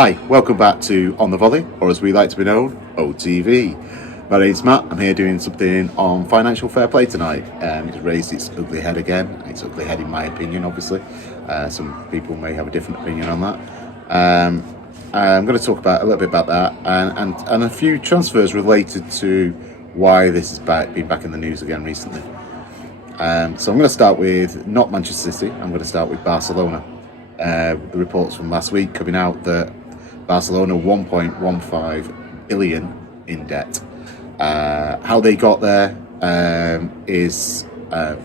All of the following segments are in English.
Hi, welcome back to On the Volley, or as we like to be known, OTV. My name's Matt. I'm here doing something on financial fair play tonight. It's raised its ugly head again. Its ugly head, in my opinion, obviously. Some people may have a different opinion on that. I'm going to talk about a little bit about that and a few transfers related to why this has been back in the news again recently. So I'm going to start with not Manchester City. I'm going to start with Barcelona. The reports from last week coming out that Barcelona 1.15 billion in debt. How they got there is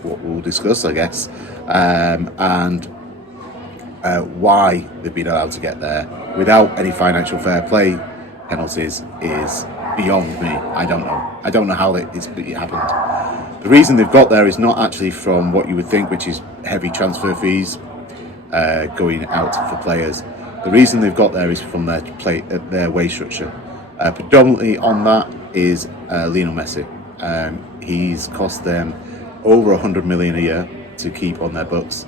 what we'll discuss, I guess, and why they've been allowed to get there without any financial fair play penalties is beyond me. I don't know how it happened. The reason they've got there is not actually from what you would think, which is heavy transfer fees going out for players. The reason they've got there is from their wage structure. Predominantly on that is Lionel Messi. He's cost them over 100 million a year to keep on their books.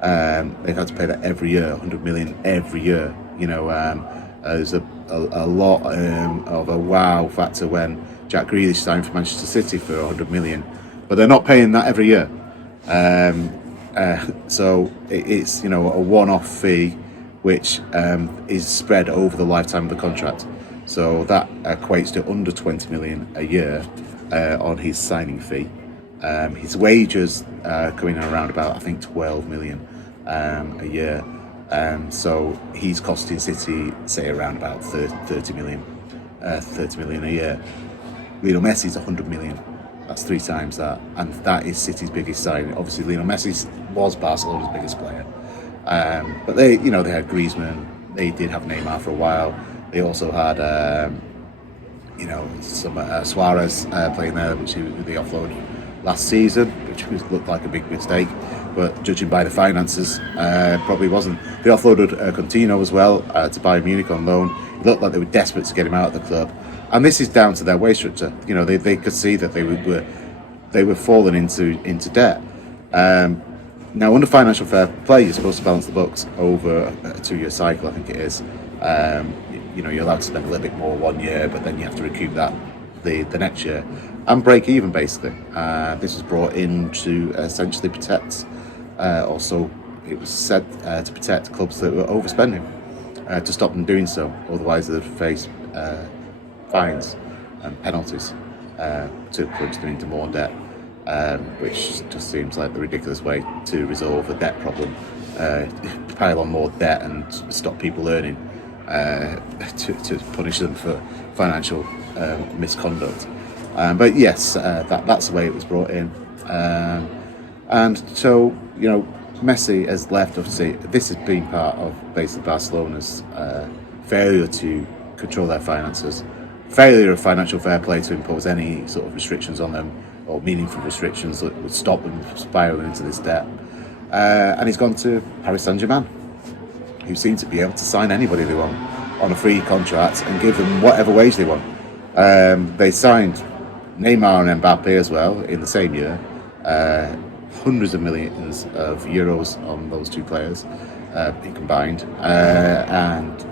They've had to pay that every year, 100 million every year. There's a lot of a wow factor when Jack Grealish signed for Manchester City for 100 million, but they're not paying that every year. So it's a one-off fee which is spread over the lifetime of the contract. So that equates to under 20 million a year on his signing fee. His wages coming in around about, I think, 12 million a year. So he's costing City, say, around about 30 million a year. Lionel Messi's 100 million. That's 3 times that, and that is City's biggest signing. Obviously, Lionel Messi was Barcelona's biggest player, but they had Griezmann. They did have Neymar for a while. They also had, some Suarez playing there, which they offloaded last season, which looked like a big mistake. But judging by the finances, probably wasn't. They offloaded Coutinho as well to Bayern Munich on loan. It looked like they were desperate to get him out of the club. And this is down to their wage structure. They could see that they were falling into debt. Now, under financial fair play, you're supposed to balance the books over a 2-year cycle, I think it is. You're allowed to spend a little bit more 1 year, but then you have to recoup that the next year and break even, basically. This was brought in to essentially protect, also it was said to protect clubs that were overspending, to stop them doing so. Otherwise, they'd face fines and penalties to plunge them into more debt, which just seems like the ridiculous way to resolve a debt problem. Pile on more debt and stop people earning, to punish them for financial misconduct. But yes, that's the way it was brought in. And so, Messi has left. Obviously, this has been part of basically Barcelona's failure to control their finances, failure of financial fair play to impose any sort of restrictions on them, or meaningful restrictions that would stop them spiraling into this debt. And he's gone to Paris Saint-Germain, who seem to be able to sign anybody they want on a free contract and give them whatever wage they want. They signed Neymar and Mbappe as well in the same year. Hundreds of millions of euros on those 2 players combined, and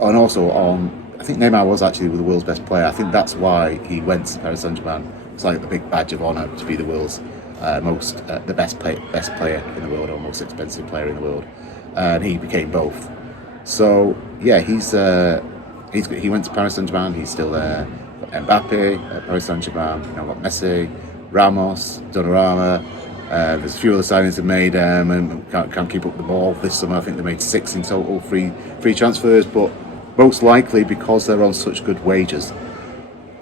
also on. I think Neymar was actually the world's best player. I think that's why he went to Paris Saint-Germain. It's like the big badge of honour to be the world's the best player in the world, or most expensive player in the world, and he became both. So yeah, he went to Paris Saint-Germain. He's still there. Got Mbappe at Paris Saint-Germain. Got Messi, Ramos, Donnarumma. There's a few other signings they've made, and can't keep up the ball this summer. I think they made 6 in total, free transfers, but most likely because they're on such good wages.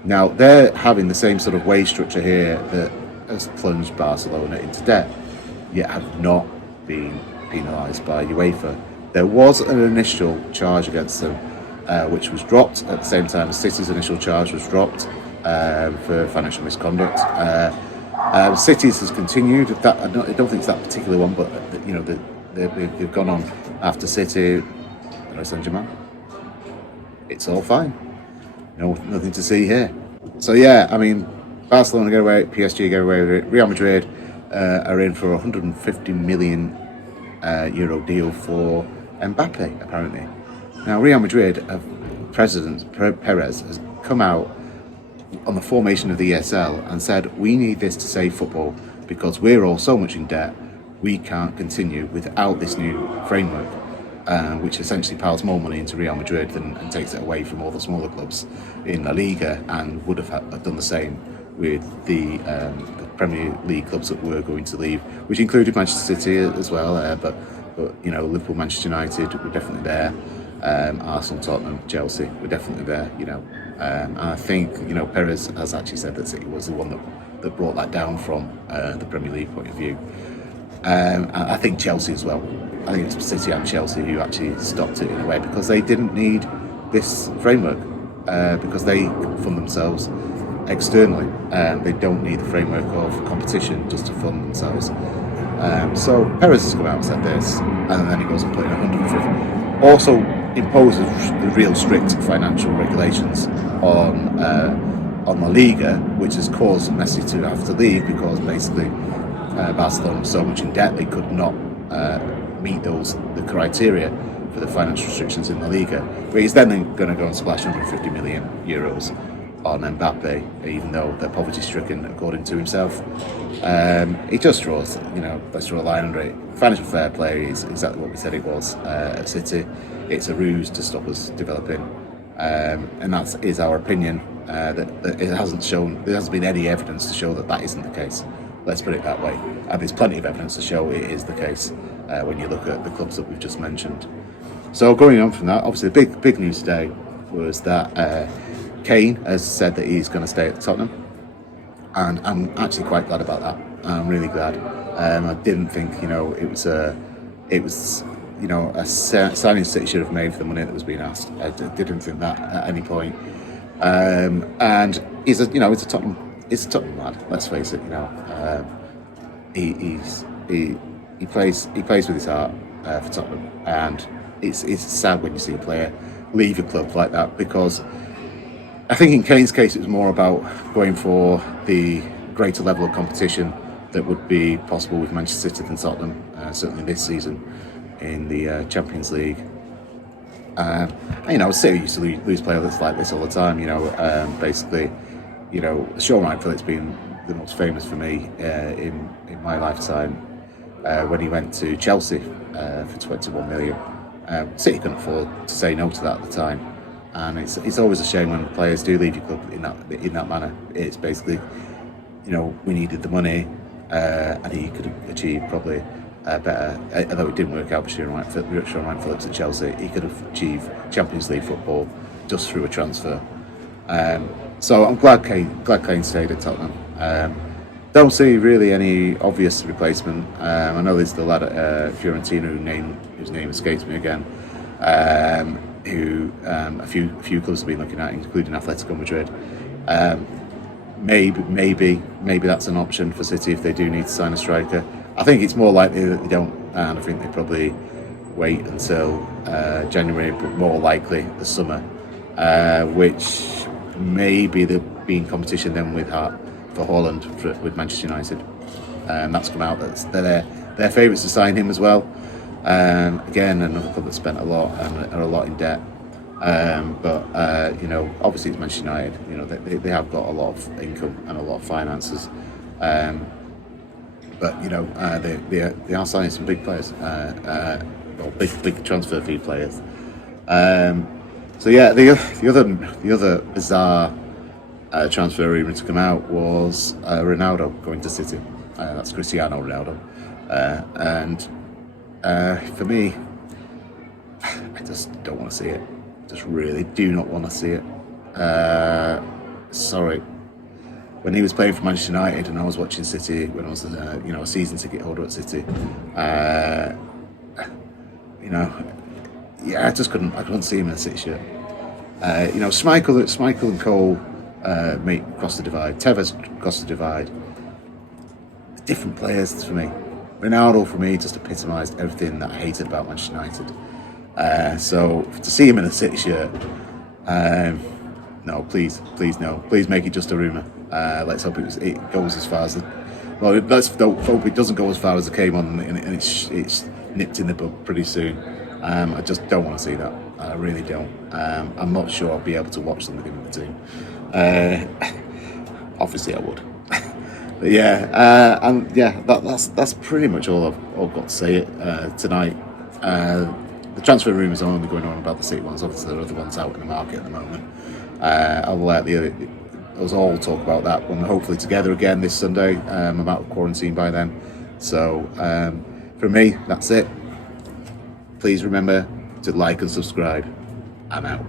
Now, they're having the same sort of wage structure here that has plunged Barcelona into debt, yet have not been penalised by UEFA. There was an initial charge against them, which was dropped at the same time as City's initial charge was dropped for financial misconduct. City's has continued. I don't think it's that particular one, but they've gone on after City, Paris Saint-Germain. It's all fine. Nothing to see here. So yeah, I mean, Barcelona get away, PSG get away with it. Real Madrid are in for a 150 million euro deal for Mbappe, apparently. Now, Real Madrid, President Perez has come out on the formation of the ESL and said, we need this to save football because we're all so much in debt, we can't continue without this new framework, which essentially piles more money into Real Madrid and takes it away from all the smaller clubs in La Liga, and would have done the same with the Premier League clubs that were going to leave, which included Manchester City as well, but Liverpool, Manchester United were definitely there. Arsenal, Tottenham, Chelsea were definitely there, and I think Perez has actually said that City was the one that brought that down from the Premier League point of view. I think Chelsea as well. I think it's City and Chelsea who actually stopped it in a way because they didn't need this framework, because they fund themselves externally. They don't need the framework of competition just to fund themselves. So Perez has come out and said this, and then he goes and put in 150. Also imposes the real strict financial regulations on La Liga, which has caused Messi to have to leave because basically Barcelona was so much in debt they could not meet the criteria for the financial restrictions in La Liga. But he's then going to go and splash 150 million euros on Mbappe, even though they're poverty-stricken, according to himself. He just draws, let's draw a line under it. Financial fair play is exactly what we said it was at City. It's a ruse to stop us developing, and that is our opinion. That it there hasn't been any evidence to show that isn't the case. Let's put it that way. And there's plenty of evidence to show it is the case when you look at the clubs that we've just mentioned. So going on from that, obviously the big news today was that Kane has said that he's going to stay at Tottenham, and I'm actually quite glad about that. I'm really glad. I didn't think it was a signing City should have made for the money that was being asked. I didn't think that at any point. And he's a Tottenham lad. Let's face it. He plays with his heart for Tottenham, and it's sad when you see a player leave a club like that, because I think in Kane's case it was more about going for the greater level of competition that would be possible with Manchester City than Tottenham, certainly this season in the Champions League. City used to lose players like this all the time. Basically, Sean Wright-Phillips being the most famous for me in my lifetime, when he went to Chelsea for 21 million. City couldn't afford to say no to that at the time, and it's always a shame when players do leave your club in that manner. It's basically, we needed the money, and he could have achieved probably better, although it didn't work out for Sean Wright-Phillips at Chelsea. He could have achieved Champions League football just through a transfer. So I'm glad Kane stayed at Tottenham. Don't see really any obvious replacement. I know there's the lad at Fiorentina whose name escapes me again, who a few clubs have been looking at, including Atletico Madrid. Maybe that's an option for City if they do need to sign a striker. I think it's more likely that they don't, and I think they probably wait until January, but more likely the summer, which maybe there'll be in competition then with for Haaland with Manchester United. That's come out that they're favourites to sign him as well. Again, another club that spent a lot and are a lot in debt. But obviously it's Manchester United. They have got a lot of income and a lot of finances. But they are signing some big players, big transfer fee players. So yeah, the other bizarre transfer rumour to come out was Ronaldo going to City. That's Cristiano Ronaldo, and for me, I just don't want to see it. Just really do not want to see it. Sorry. When he was playing for Manchester United and I was watching City when I was a season ticket holder at City, I just couldn't see him in a City shirt. Schmeichel and Cole crossed the divide. Tevez crossed the divide. Different players for me. Ronaldo for me just epitomised everything that I hated about Manchester United. So to see him in a City shirt, no, please no. Please make it just a rumour. Let's hope it goes as far as let's hope it doesn't go as far as it came on, and it's nipped in the bud pretty soon. I just don't want to see that. I really don't. I'm not sure I'll be able to watch them within the team. Obviously, I would. But yeah, and yeah, that's pretty much all I've got to say tonight. The transfer rumours are only going on about the City ones. Obviously, there are other ones out in the market at the moment. I'll let us all talk about that when we're hopefully together again this Sunday. I'm out of quarantine by then. So from me, that's it. Please remember to like and subscribe. I'm out.